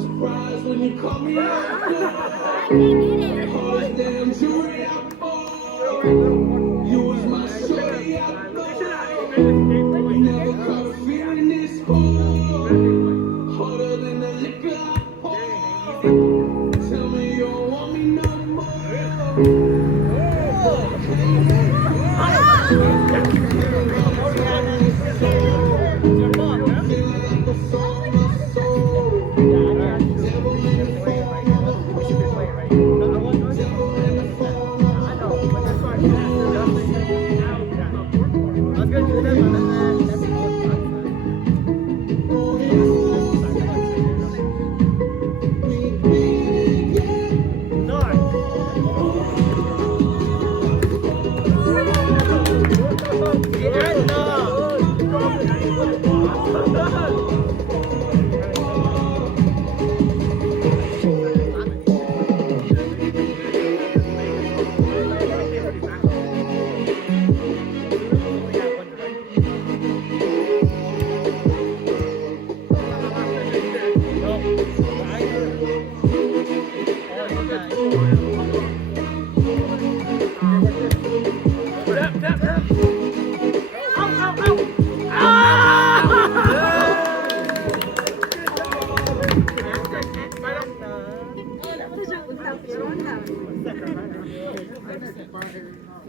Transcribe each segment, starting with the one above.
Surprised when you call me out. Hold damn jewelry I bought. You was my shorty I thought. Never caught a feeling this hard. Harder than the liquor I pour. Tell me you don't want me no more.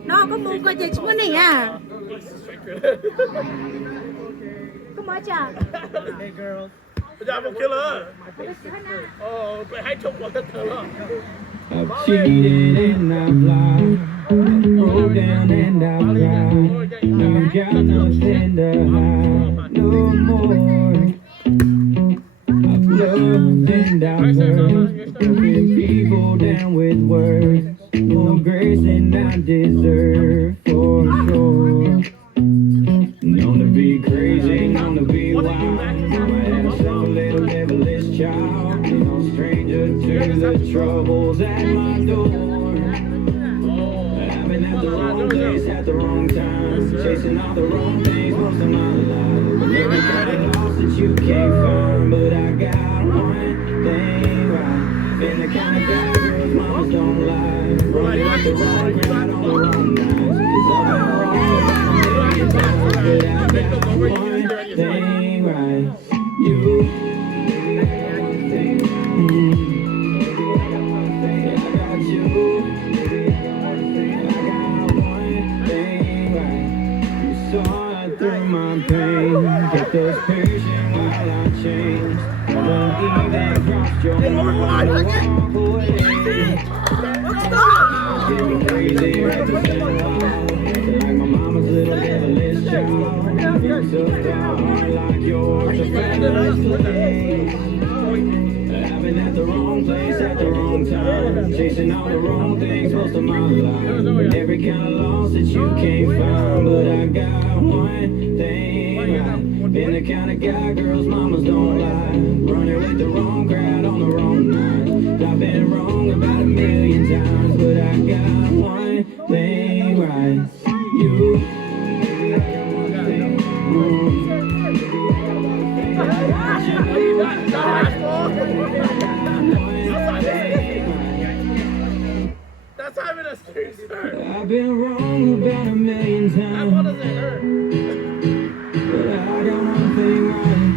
Nó có mua coi dịch của này à. Có mở chưa? Hey girls. Job will kill her. Oh, but I took one to her. I've cheated and I've lied, broke down and I've cried. I've got nothing to hide no more. I've loved and I've hurt, broken people down with words, more grace than I deserve for sure. Known to be crazy, known to be wild. Mama had herself a little devilish child. No stranger to the troubles at my door. I've been at the wrong place at the wrong time, chasing all the wrong things most of my life. Every kind of loss that you can't find, but I got one thing right. Been the kind of guy girls mamas don't lie, running with the wrong crowd on the wrong nights. 'Cause I've been wrong about a million times, but I got one thing right. You. Through my pain, get those patient while I change. Don't even cross your mind, walk away. Getting crazy, represent wild, like my mama's little devilish child. It's a heart like yours, a fabulous place. I've been at the wrong place at the wrong time, chasing all the wrong things most of my life. And every kind of loss that you can't find, but I got one thing right. Been the kind of guy girls mamas don't lie, running with the wrong crowd on the wrong night. I've been wrong about a million times, but I got one thing right. You. That's not even a serious hurt. I've been wrong about a million What times, does it hurt? but I got one thing right.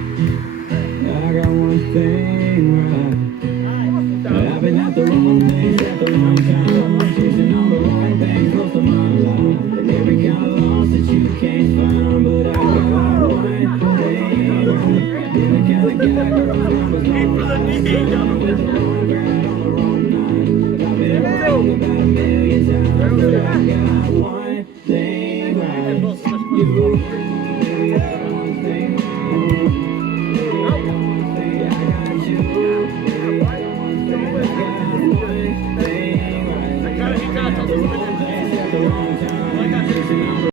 I got one thing right. I've been at the wrong place at the wrong time, chasing all the wrong things most of my life. And every kind of loss that you can't find, but I got one thing right. Been the kind of guy girls Eat for the knee, One thing right, you.